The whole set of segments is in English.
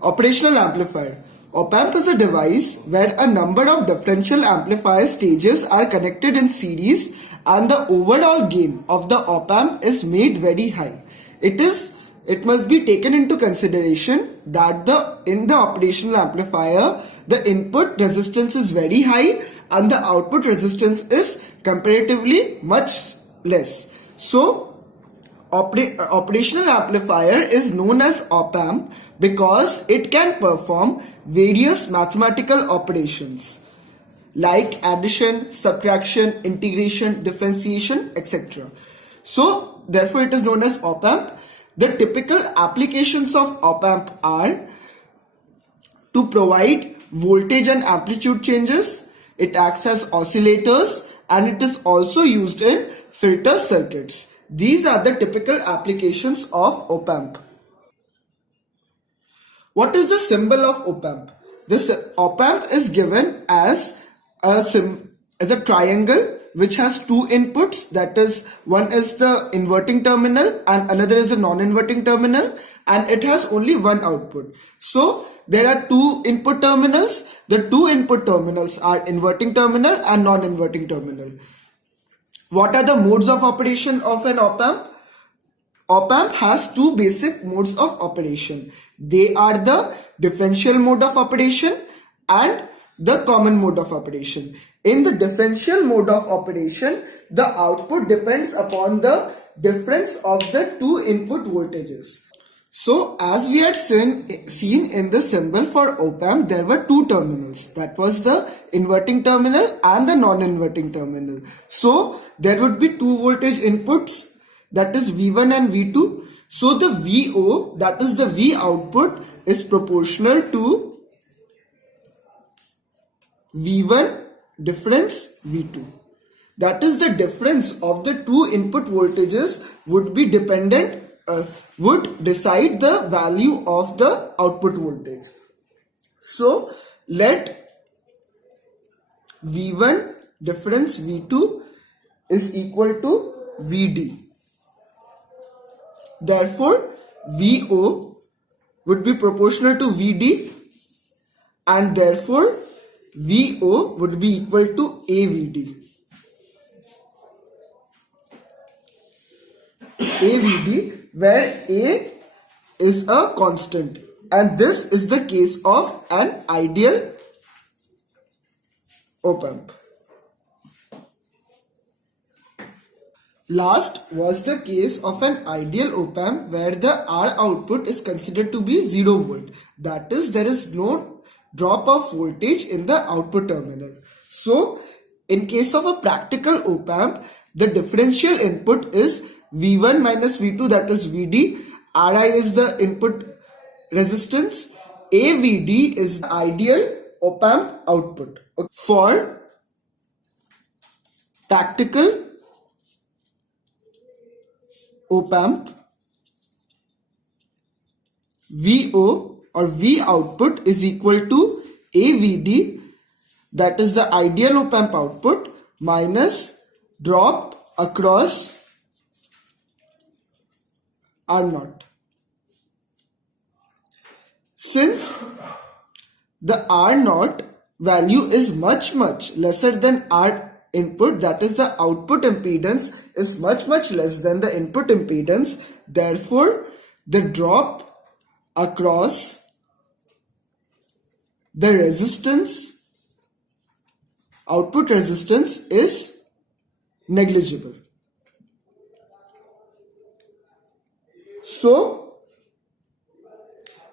Operational amplifier. Op-amp is a device where a number of differential amplifier stages are connected in series and the overall gain of the op-amp is made very high. It must be taken into consideration that in the operational amplifier, the input resistance is very high and the output resistance is comparatively much less. So, operational amplifier is known as op-amp because it can perform various mathematical operations like addition, subtraction, integration, differentiation, etc. So, therefore it is known as op-amp. The typical applications of op-amp are to provide voltage and amplitude changes. It acts as oscillators and it is also used in filter circuits. These are the typical applications of op-amp. What is the symbol of op-amp? This op-amp is given as a triangle which has two inputs, that is, one is the inverting terminal and another is the non-inverting terminal, and it has only one output. So there are two input terminals. The two input terminals are inverting terminal and non-inverting terminal. What are the modes of operation of an op-amp? Op-amp has two basic modes of operation. They are the differential mode of operation and the common mode of operation. In the differential mode of operation, the output depends upon the difference of the two input voltages. So, as we had seen in the symbol for op-amp, there were two terminals. That was the inverting terminal and the non-inverting terminal. So, there would be two voltage inputs, that is V1 and V2. So, the VO, that is the V output, is proportional to V1 difference V2. That is, the difference of the two input voltages would be would decide the value of the output voltage. So let V1 difference V2 is equal to VD. Therefore, VO would be proportional to VD and therefore VO would be equal to AVD. AVD, where A is a constant, and this is the case of an ideal op-amp. Last was the case of an ideal op-amp where the R output is considered to be 0 volt. That is, there is no drop of voltage in the output terminal. So, in case of a practical op-amp, the differential input is V1 minus V2, that is VD. Ri is the input resistance. AVD is the ideal op-amp output. For practical op-amp, VO or V output is equal to AVD, that is the ideal op-amp output, minus drop across R0. Since the R0 value is much lesser than R input, that is the output impedance is much less than the input impedance, therefore the drop across the resistance, output resistance, is negligible. So,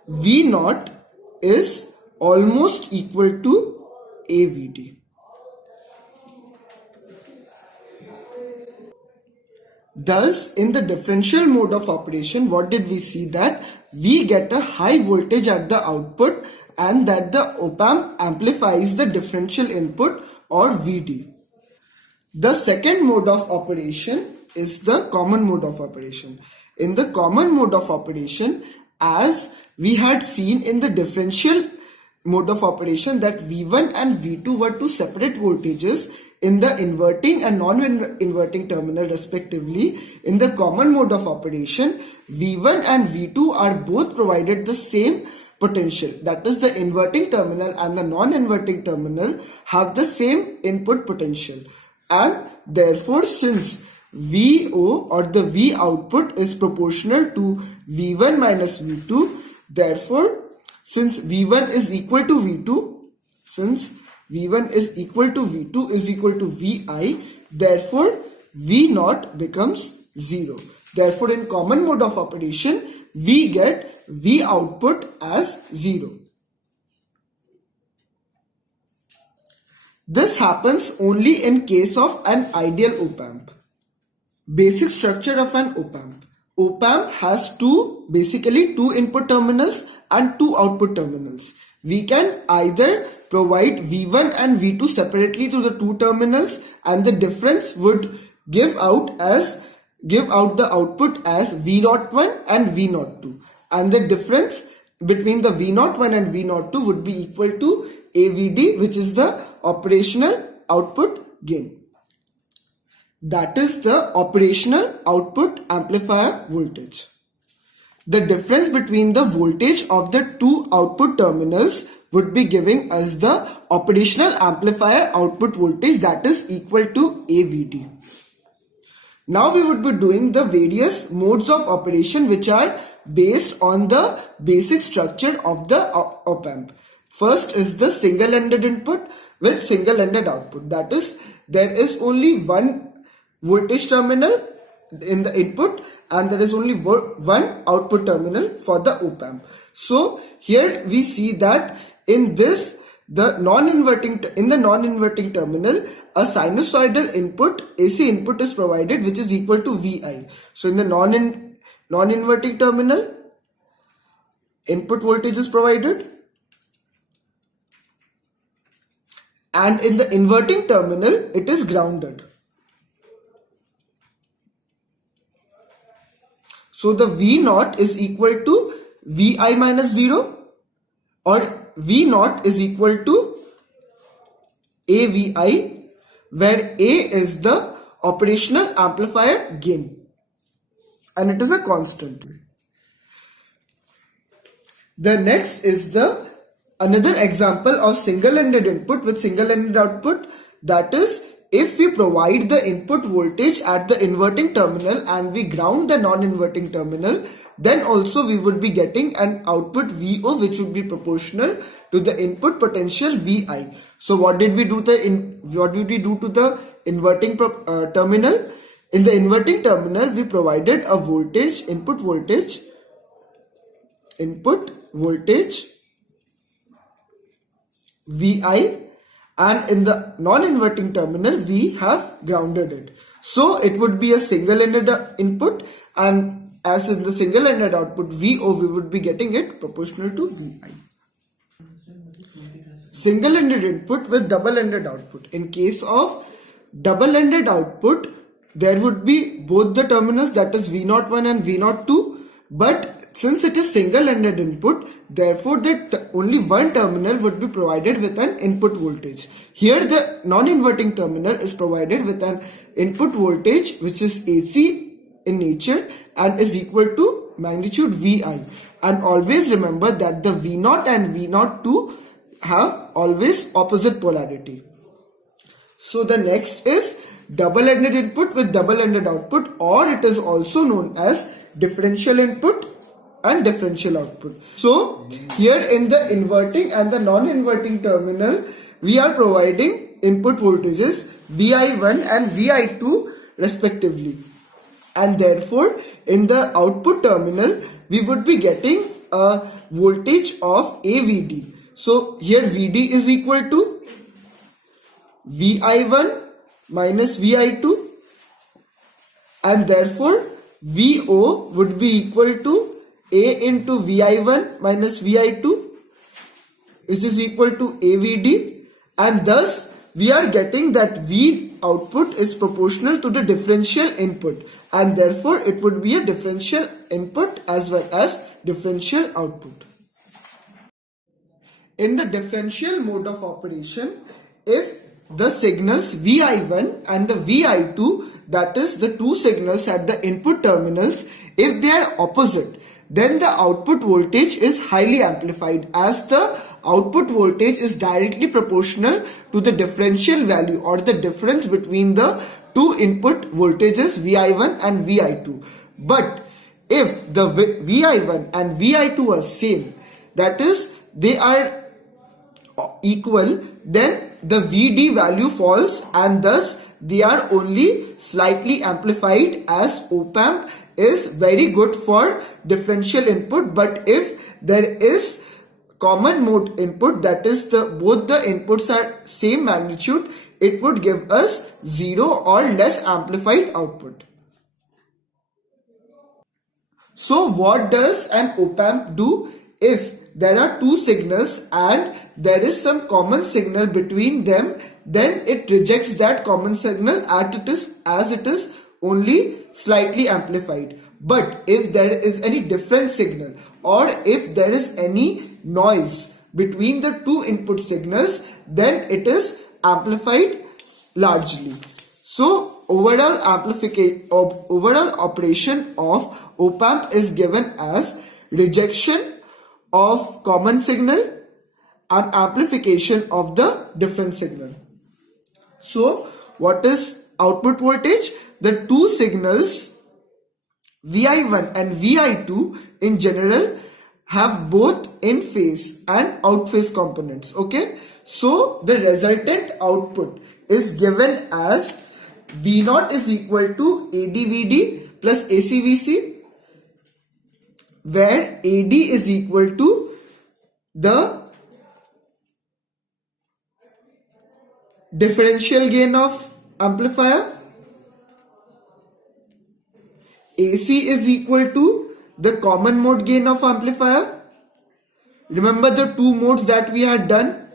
V0 is almost equal to AVD. Thus, in the differential mode of operation, what did we see? That we get a high voltage at the output and that the op-amp amplifies the differential input or VD. The second mode of operation is the common mode of operation. In the common mode of operation, as we had seen in the differential mode of operation, that V1 and V2 were two separate voltages in the inverting and non-inverting terminal respectively. In the common mode of operation, V1 and V2 are both provided the same potential. That is, the inverting terminal and the non-inverting terminal have the same input potential. And therefore, since VO or the V output is proportional to V1 minus V2, therefore, since V1 is equal to V2, since V1 is equal to V2 is equal to Vi, therefore V naught becomes 0. Therefore, in common mode of operation, we get V output as 0. This happens only in case of an ideal op-amp. Basic structure of an op-amp. Op-amp has basically two input terminals and two output terminals. We can either provide V1 and V2 separately to the two terminals, and the difference would give out the output as V01 and V02, and the difference between the V01 and V02 would be equal to AVD, which is the operational output gain. That is the operational output amplifier voltage. The difference between the voltage of the two output terminals would be giving us the operational amplifier output voltage, that is equal to AVD. Now we would be doing the various modes of operation which are based on the basic structure of the op-amp. First is the single-ended input with single-ended output. That is, there is only one voltage terminal in the input and there is only one output terminal for the op-amp. So here we see that in the non-inverting terminal, a sinusoidal input, AC input is provided, which is equal to Vi. So in the non-inverting terminal, input voltage is provided, and in the inverting terminal, it is grounded. So the V naught is equal to Vi minus 0, or V naught is equal to AVI, where A is the operational amplifier gain and it is a constant. The next is another example of single-ended input with single-ended output. That is, if we provide the input voltage at the inverting terminal and we ground the non-inverting terminal, then also we would be getting an output VO which would be proportional to the input potential Vi. So what did we do to the inverting terminal? In the inverting terminal, we provided a voltage, input voltage Vi, and in the non-inverting terminal we have grounded it. So it would be a single-ended input, and as in the single-ended output VO, we would be getting it proportional to Vi. Single-ended input with double-ended output. In case of double-ended output, there would be both the terminals, that is V01 and V02, but since it is single-ended input, therefore only one terminal would be provided with an input voltage. Here the non-inverting terminal is provided with an input voltage which is AC in nature and is equal to magnitude Vi. And always remember that the V0 and V02 have always opposite polarity. So the next is double-ended input with double-ended output, or it is also known as differential input and differential output. So here in the inverting and the non-inverting terminal, we are providing input voltages Vi1 and Vi2 respectively, and therefore in the output terminal we would be getting a voltage of AVD. So here Vd is equal to Vi1 minus Vi2, and therefore VO would be equal to A into Vi1 minus Vi2, which is equal to AVD, and thus we are getting that V output is proportional to the differential input, and therefore it would be a differential input as well as differential output. In the differential mode of operation, if the signals Vi1 and the Vi2, that is the two signals at the input terminals, if they are opposite, then the output voltage is highly amplified, as the output voltage is directly proportional to the differential value or the difference between the two input voltages Vi1 and Vi2. But if the Vi1 and Vi2 are same, that is they are equal, then the Vd value falls and thus they are only slightly amplified, as op-amp is very good for differential input. But if there is common mode input, that is both the inputs are same magnitude, it would give us 0 or less amplified output. So what does an op-amp do? If there are two signals and there is some common signal between them, then it rejects that common signal as it is only slightly amplified. But if there is any different signal or if there is any noise between the two input signals, then it is amplified largely. So overall operation of op-amp is given as rejection of common signal and amplification of the different signal. So what is output voltage? The two signals Vi1 and Vi2 in general have both in phase and out phase components. Okay, so the resultant output is given as V0 is equal to AdVd plus AcVc, where Ad is equal to the differential gain of amplifier, AC is equal to the common mode gain of amplifier. Remember the two modes that we had done.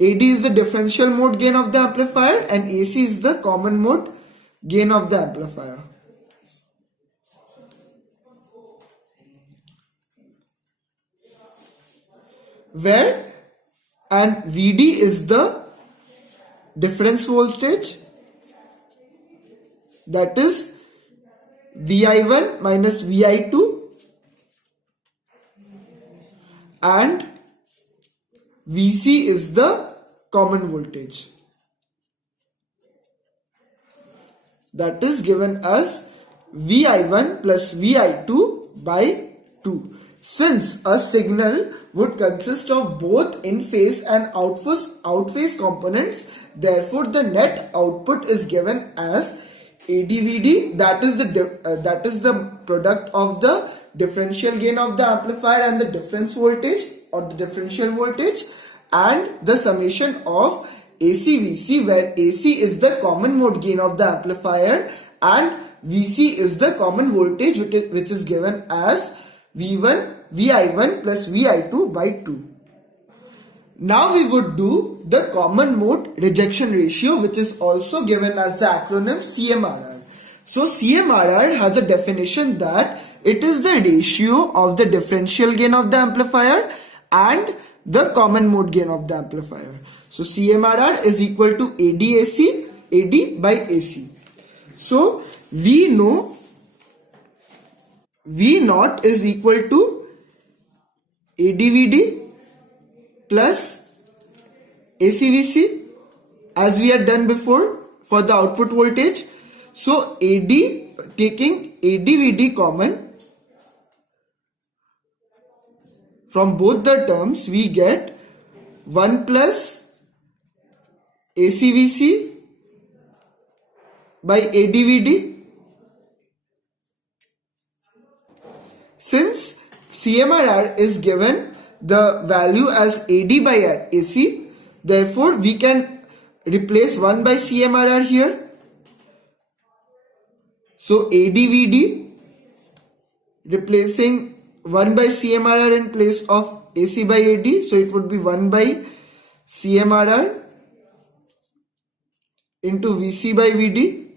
AD is the differential mode gain of the amplifier and AC is the common mode gain of the amplifier. Where and Vd is the difference voltage, that is Vi1 minus Vi2, and Vc is the common voltage, that is given as Vi1 plus Vi2 by 2. Since a signal would consist of both in-phase and out-phase components, therefore the net output is given as AdVd, that is the product of the differential gain of the amplifier and the difference voltage or the differential voltage, and the summation of AcVc, where AC is the common mode gain of the amplifier and Vc is the common voltage which is given as Vi1 plus Vi2 by 2. Now we would do the common mode rejection ratio, which is also given as the acronym CMRR. So CMRR has a definition that it is the ratio of the differential gain of the amplifier and the common mode gain of the amplifier. So CMRR is equal to AD by AC. So we know V0 is equal to AdVd plus AcVc, as we had done before for the output voltage. So taking AdVd common from both the terms, we get 1 plus AcVc by AdVd. Since CMRR is given the value as AD by AC, therefore we can replace 1 by CMRR here. So AdVd, replacing 1 by CMRR in place of AC by AD, so it would be 1 by CMRR into Vc by Vd.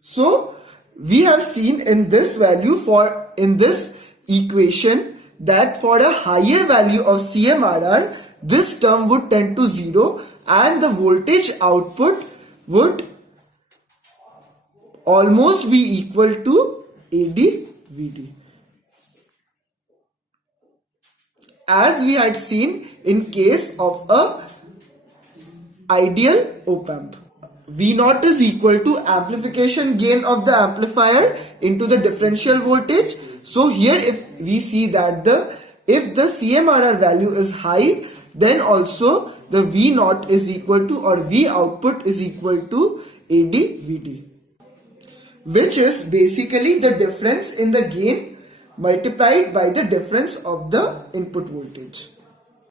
So we have seen in this value in this equation that for a higher value of CMRR, this term would tend to 0 and the voltage output would almost be equal to AD/VD. As we had seen in case of a ideal op-amp. V0 is equal to amplification gain of the amplifier into the differential voltage. So here if we see that if the CMRR value is high, then also the V0 is equal to, or V output is equal to AD/VD, which is basically the difference in the gain multiplied by the difference of the input voltage.